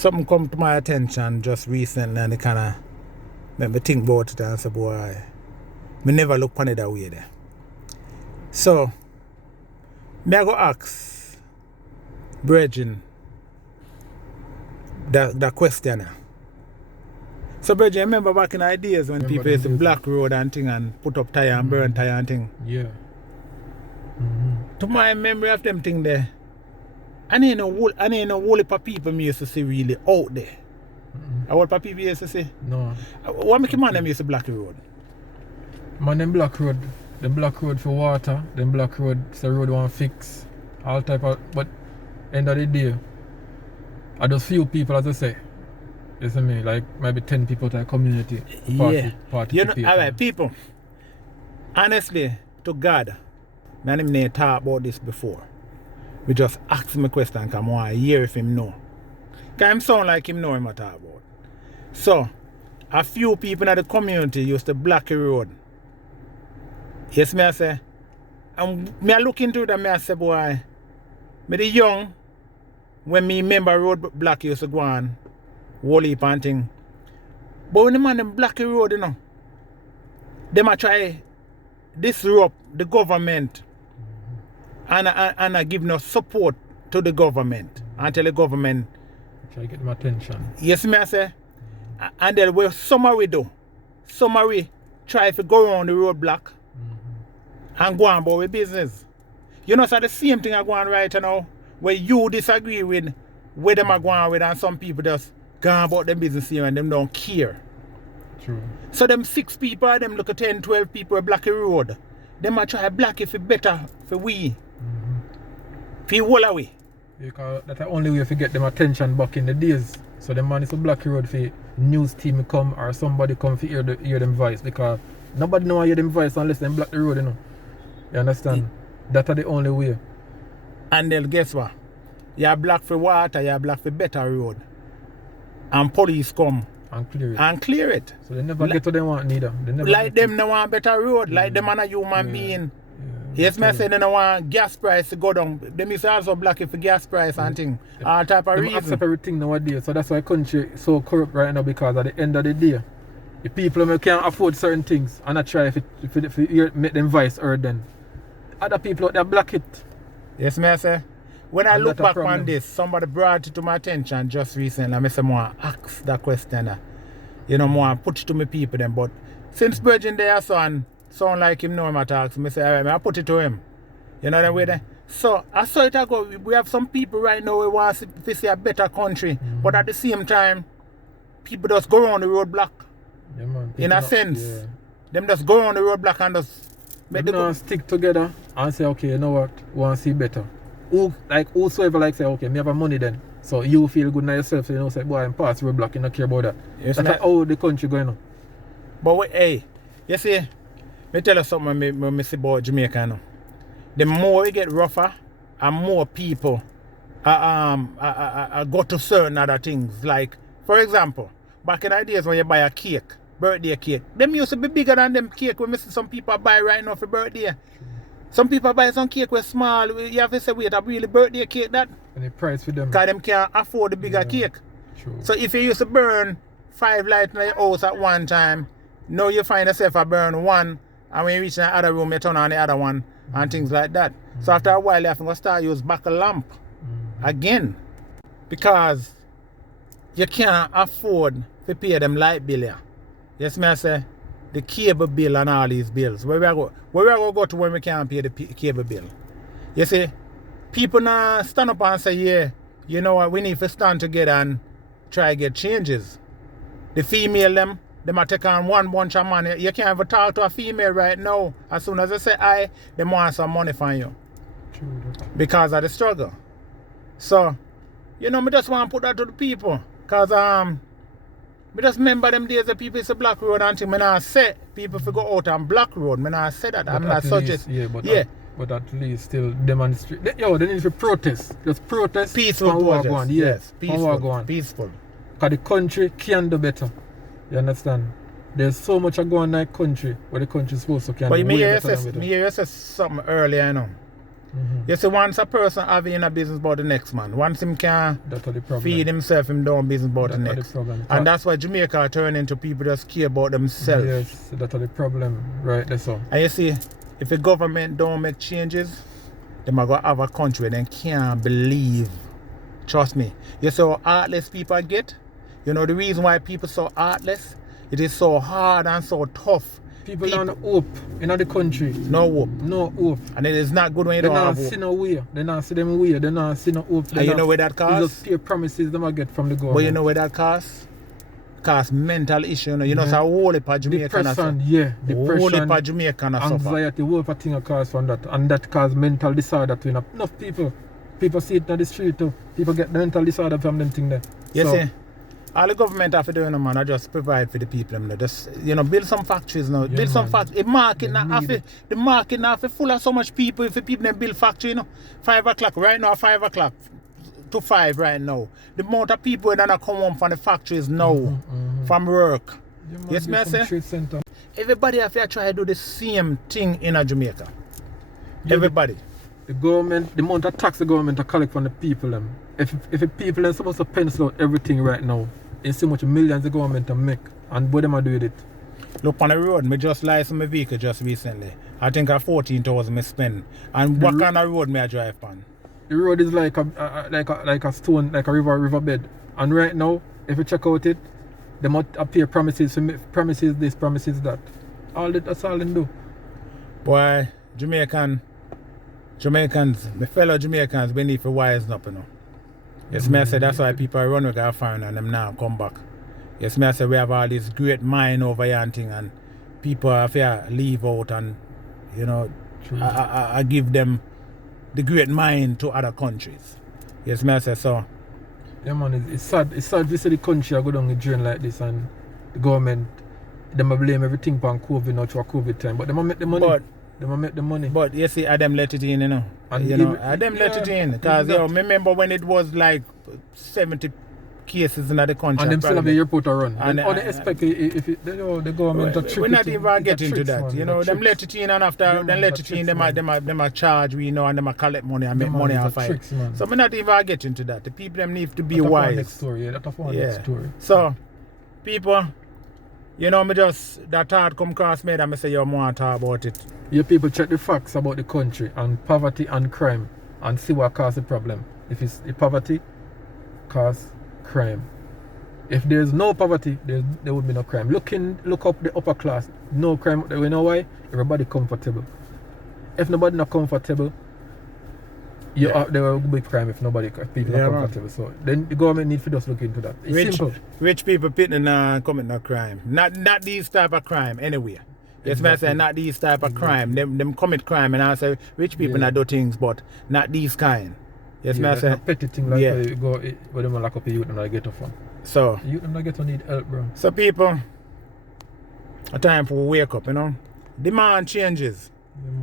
something come to my attention just recently and it kind of made me think about it and say, boy, me never look on it that way there. So, me I go ask Bridging that question. So, Bridging, remember back in the days when people used to block road and thing and put up tire and burn tire and thing? Yeah. To my memory of them thing there, I ain't no whole heap of people me used to see really out there. A whole heap of people used to see? No. What make man them used to block the road? Man, them block road. Them block road for water. Them block road so the road want fix. All type of, but end of the day, I just few people, as I say. You see me? Like maybe 10 people to a community. Yeah. You know, people. alright, people. Honestly, to God, I never talk about this before. We just ask him a question because I want to hear if him know. Because him sound like him know him I talk about. So, a few people in the community used to block the road. Yes, me I say. And me I look into it and me I say, boy, me the young, when me remember road block used to go on, whole heap and thing. But when the man them block the road, you know, them a try disrupt the government and give no support to the government until the government try to get them attention. Yes, me I say. And then we some we do. Some we try to go around the roadblock and go on about with business. You know, so the same thing I go on right now, where you disagree with where them are going with and some people just go on about them business here and them don't care. True. So them 6 people, them look at 10, 12 people block the road. Them a try to block it for better for we. For all away. Because that's the only way to get them attention back in the days. So the man is to block the road for news team come or somebody come to hear them voice, because nobody know hear them voice unless they block the road, you know. You understand? That's the only way. And then guess what? You block for water, you block for better road. And police come and clear it. So they never get to them want neither. They never like them no want better road, like them and a human being. Yes, me say they don't want gas price to go down. Them is also block it for gas price and thing. All type of reason. Accept everything nowadays. So that's why country is so corrupt right now, because at the end of the day, the people who can't afford certain things and I try if make them voice heard then. Other people out there block it. Yes, me say. When I look back on this, somebody brought it to my attention just recently. I say more ask that question. You know, more put it to my people then. But since Virgin there son sound like him know him at all, so I say, alright, I put it to him. You know the way there? So I saw it go. We have some people right now who want to see a better country, but at the same time, people just go around the roadblock. Yeah, man, in a sense. Them just go around the roadblock and just make them stick together and say, okay, you know what, we want to see better. Whosoever like say, okay, me have a money then. So you feel good now yourself, so you know, say, boy, I'm past roadblock, you don't care about that. Yes, that's like how the country going on. But wait, hey, you see, me tell you something me see about Jamaica now. The more it get rougher and more people go to certain other things. Like, for example, back in the days when you buy a cake, birthday cake, them used to be bigger than them cake we see some people buy right now for birthday. Some people buy some cake with small, you have to say, wait, a really birthday cake that? And the price for them. Because them can't afford the bigger cake. True. So if you used to burn 5 lights in your house at one time, now you find yourself a burn 1, and when you reach the other room, you turn on the other one, and things like that. So after a while, you have to start use back a lamp again. Because you can't afford to pay them light bill here. Yes, me I say, the cable bill and all these bills. Where we are going to go to when we can't pay the cable bill? You see, people now stand up and say, yeah, you know what, we need to stand together and try to get changes. The female them might take on one bunch of money. You can't even talk to a female right now. As soon as they say I, they want some money from you. True. Because of the struggle. So, you know, me just want to put that to the people. Because me just remember them days that people used to block road and things. Me not say people to go out and block road. Me not say that. I'm not suggesting. But at least still demonstrate. They need to protest. Just protest. Peaceful protest. Yes. Peaceful. Because the country can do better. You understand? There's so much going on in the country where the country is supposed to can do better. But you hear something earlier, you know. You see, once a person having a business about the next man, once him can That's the problem. feed himself, him doing business about the That's next. the problem. And that's why Jamaica turn into people just care about themselves. Yes, that's the problem. Right, that's all. And you see, if the government don't make changes, they might go have a country they can't believe. Trust me. You see how heartless people get? You know the reason why people so heartless? It is so hard and so tough. People don't hope in the country. No hope. No hope. And it is not good when you They don't have not hope. see no way. They not see them way. They not see no hope. And you know where that It's costs? just pure promises they might get from the government. But you know where that costs? Costs mental issue. You know, so a whole heap of Jamaican depression, yeah. whole heap Depression, of Jamaican suffer. anxiety, whole of thing cause from that. And that cause mental disorder to enough people. People see it on the street too. People get mental disorder from them thing there. You So, see? All the government have to do, man, I just provide for the people. Just, build some factories now. Yeah, build some man. factories. The market now, They need the market now full of so much people. If the people then build factory, 5 o'clock, right now, 5 o'clock to 5 right now. The amount of people that come home from the factories now, from work. yeah, man, Yes, me I from say? Trade Center. Everybody have to try to do the same thing in Jamaica. Yeah, Everybody. The government, the amount of tax the government to collect from the people, if the people are supposed to pencil out everything right now, it's so much millions the government to make, and what them are doing with it? Look on the road, me just licensed my vehicle just recently. I think I 14,000 me spend. And what kind of road me I drive on? The road is like a stone, like a riverbed. And right now, if you check out it, they might appear promises this, promises that. That's all they do. Boy, Jamaicans, my fellow Jamaicans, we need to wisen up, Yes, me I say that's why people run with our foreign and them now come back. Yes, me I say we have all this great mind over here and thing, and people have to leave out and, I give them the great mind to other countries. Yes, me I say so. Yeah, man, it's sad. It's sad to see the country I go down the drain like this, and the government, they might blame everything on COVID, not for COVID time, but they might make the money. They might make the money. But you see, them let it in, And them let it in. Because, remember when it was like 70 cases in the country. And them still have the airport to run. And they expect if the government to trick we're not it, even getting to tricks, that. man, Them let it in, and after them let it in, them a charge, and them a collect money and make money off it. So we're not even getting to that. The people them need to be wise. Next story, yeah. That's a next story. So, people, me just, that thought come across me and I say, more talk about it. Yeah, people check the facts about the country and poverty and crime and see what causes the problem. If it's the poverty, cause crime. If there's no poverty, there would be no crime. Look up the upper class, no crime. You know why? Everybody comfortable. If nobody not comfortable, there will be crime if people are comfortable. Man. So then the government needs to just look into that. It's simple. Rich people commit no crime. Not these type of crime anywhere. Yes, exactly. I say not these type of crime. Them commit crime, and I say rich people not do things, but not these kind. Yes, I say petty thing like where them lock up the youth and I get off from. So youth and I get to need help, bro. So people, a time for wake up, Demand changes.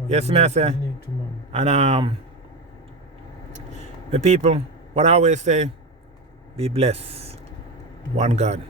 Yeah, man, I say. And the people, what I always say, be blessed. One God.